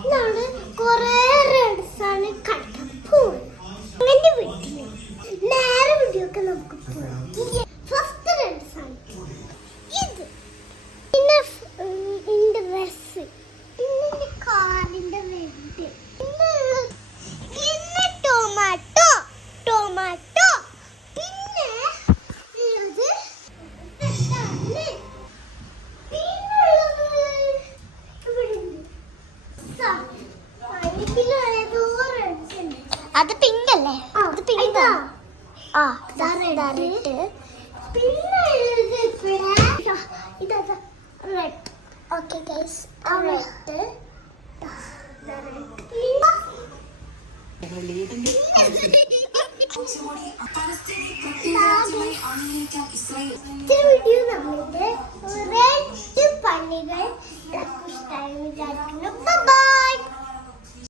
ഇതാണ് കൊറേ റെഡ്സാണ് കളിക്കാൻ പോകുന്നത്. അങ്ങനെ വീട്ടില് നേരെ വീഡിയോക്ക് നമുക്ക് പോകാം. ഫസ്റ്റ് റെഡ്സാണ് ഇത്. പിന്നെ ഇതിന്റെ ഡ്രസ്, പിന്നെ കാറിന്റെ വെഡ്, പിന്നെ ടൊമാറ്റോ ടൊമാറ്റോ, പിന്നെ ഇത് അത് പിങ്ക് അല്ലേ? അത് പിങ്ക്. ആ റെഡ്. പിന്നെ ഇതാ റെഡ്. ഓക്കെ ഗൈസ്, ആ റെഡ് വീഡിയോ നമ്മളുടെ റെഡ് പണികൾ ഇഷ്ടമായി വിചാരിക്കുന്നു.